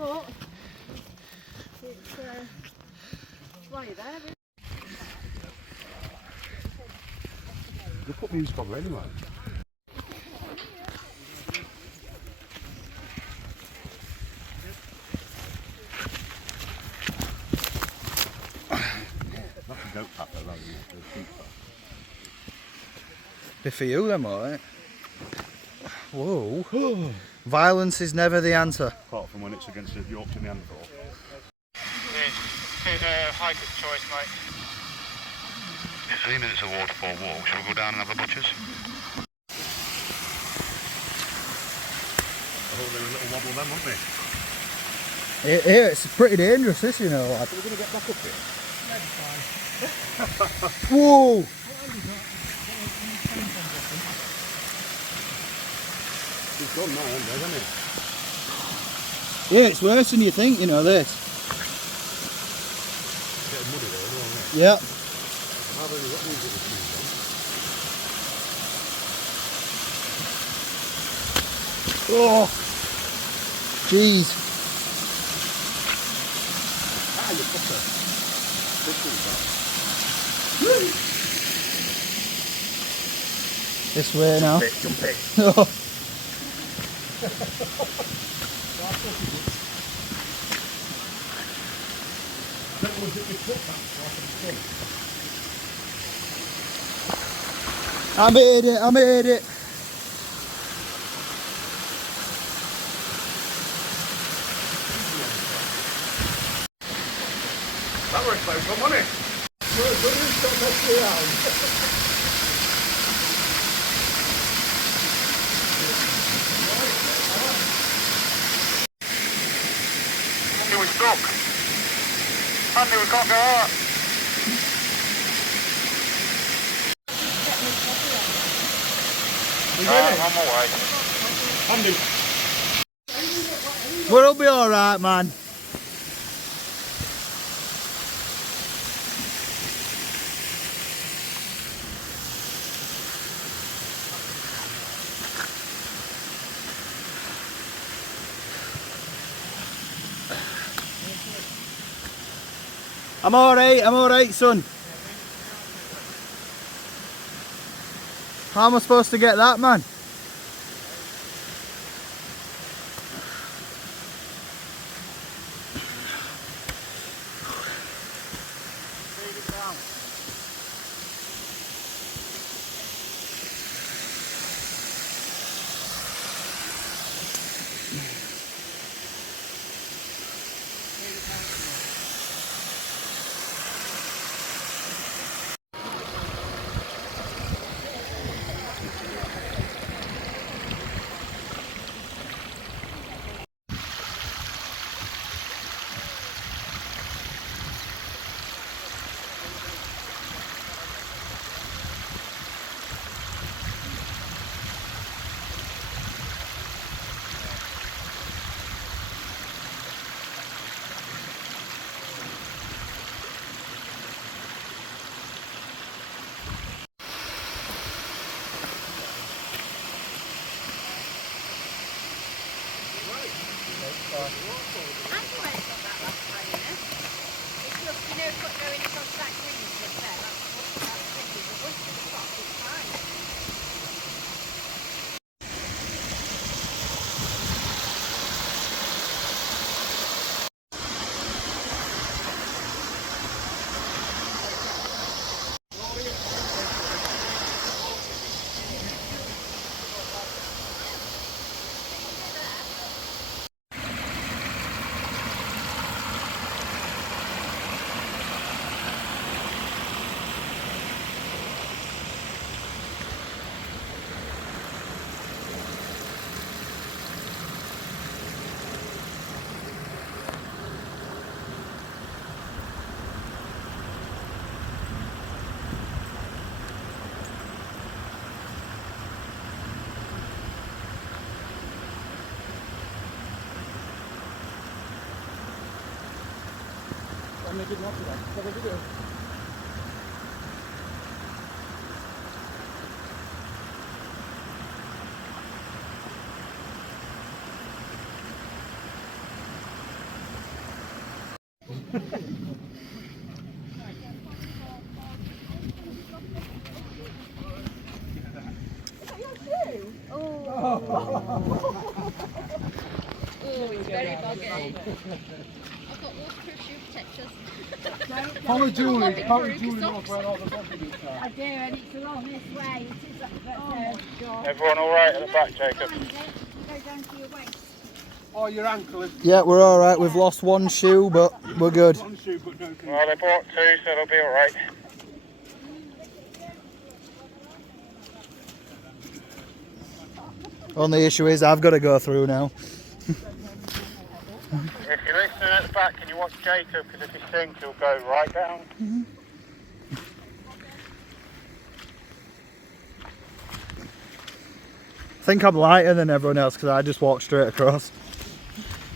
but it's why you there. They put music on anyway. That's a goat pack though, that isn't it? The sheep pack. Be for you then, alright. Whoa. Violence is never the answer. Apart from when it's against the Yorkshire Neanderthal. Hike of choice, mate. It's 3 minutes of waterfall walk. Shall we go down and have a butcher's? I thought they were a little wobble then, weren't they? Here, it's pretty dangerous, this, you know, lad. Are we going to get back up here? Whoa! He's gone now, hasn't he? Yeah, it's worse than you think, you know, this. Getting muddy there, isn't it? Yeah. How have we got these little shoes on? Oh! Jeez. Ah, you fucker. This way now. Jump it. Oh. I made it, I made it. That was close one, wasn't it? We're stuck. Andy, we can't go out. I'm away. Andy. We'll be alright, man. I'm alright, son. How am I supposed to get that, man? Oh, it's very boggy. I've got waterproof shoe protectors. Follow Julie. Follow Waterproof Julie socks. up where all the buggy bits are. I do, and it's along this way. It is at the Everyone all right at the back, Jacob? You go down to your waist. Oh, your ankle is Yeah, we're all right. We've lost one shoe, but we're good. one shoe, but no control. Well, they bought 2, so they'll be all right. Only issue is I've got to go through now. If you're listening at the back, can you watch Jacob? Because if he sinks, he'll go right down. I think I'm lighter than everyone else because I just walked straight across.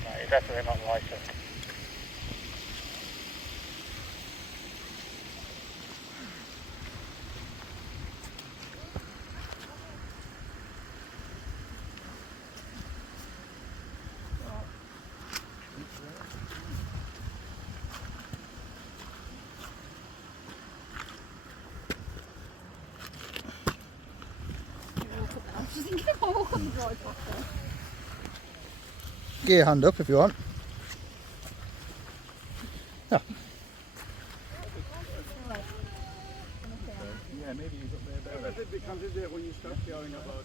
No, you're definitely not lighter. Get your hand up if you want. Yeah. Yeah, maybe he's up there. That's it becomes, is it, when you start yelling about...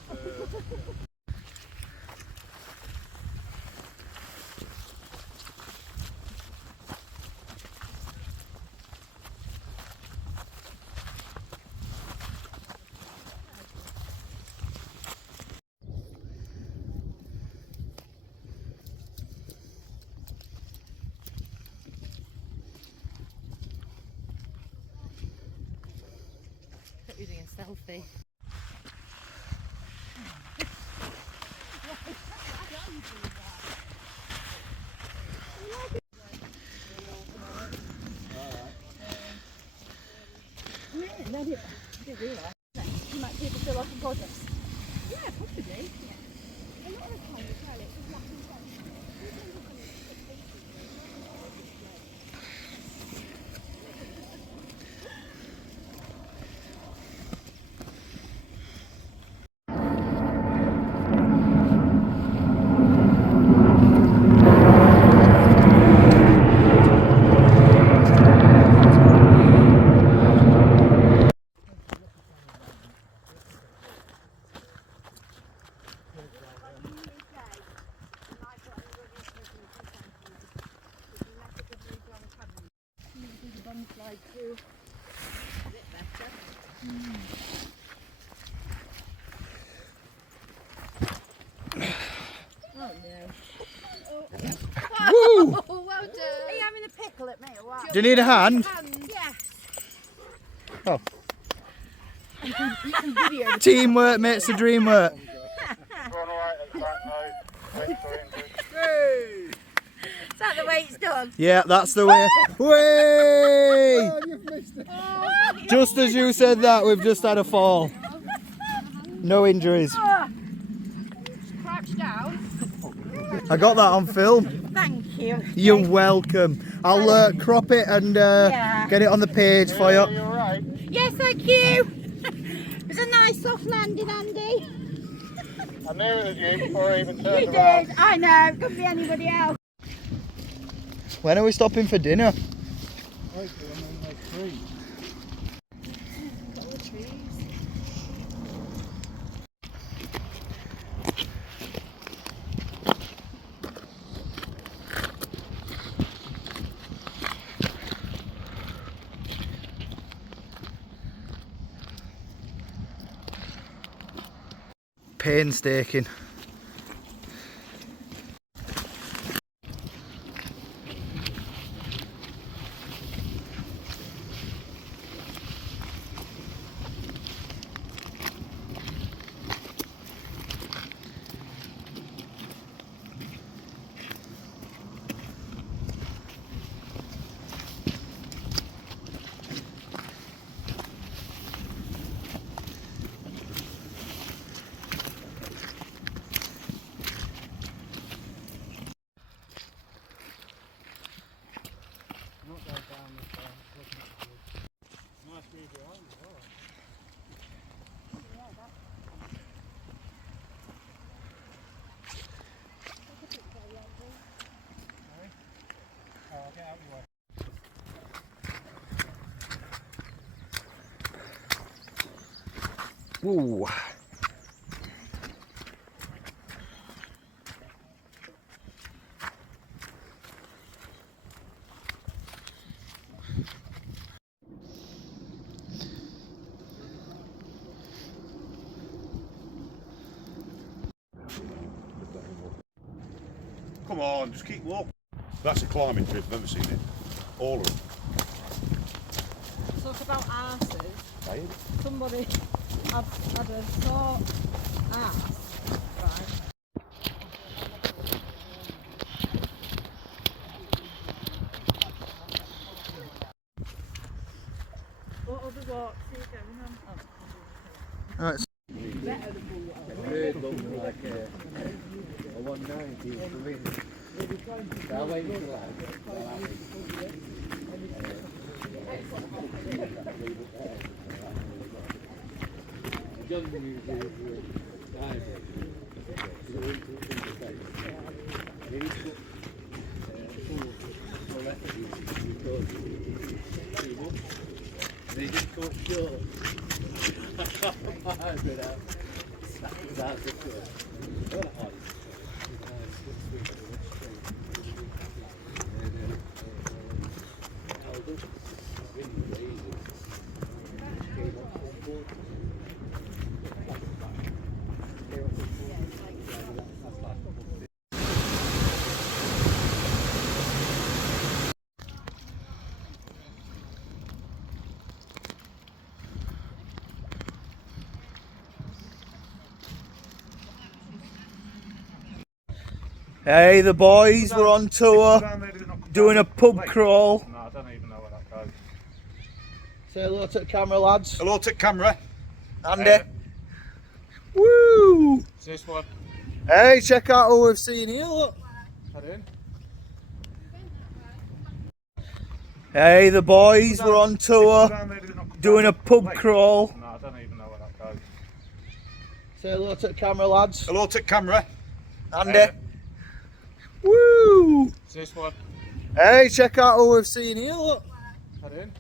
You're doing a selfie. You might people feel like a goddess. Yeah, possibly. A lot of the time as well, it's just like Woo! Oh, well done. Are you having a pickle at me or what? Do you need a hand? Yes. Oh. Teamwork makes the dream work. Everyone all right at the back, though? Wait for him to... Is that the way it's done? Yeah, that's the way. Way! Just as you said that, we've just had a fall. No injuries. Crouch down. I got that on film. Thank you. You're welcome. I'll crop it and get it on the page for you. You all right? Yes, thank you. It was a nice soft landing, Andy. I knew it was you before I even You turned around. did. I know. It couldn't be anybody else. When are we stopping for dinner? Painstaking. Ooh. Come on, just keep walking. That's a climbing trip, I've never seen it. All of them. Talk about arses. Somebody had a sore arse, right? What other walks are you going on? Right. Hey, the boys were on tour doing a pub crawl. No, I don't even know where that goes. Say hello to the camera, lads. Hello to camera. Andy. Woo! Is this one? Hey, check out who we've seen here, look. Head in. Hey, the boys were on tour doing a pub crawl. No, I don't even know where that goes. Say hello to the camera, lads. Hello to camera. Andy. Woo! Is this one? Hey, check out who we've seen here, look. Head in.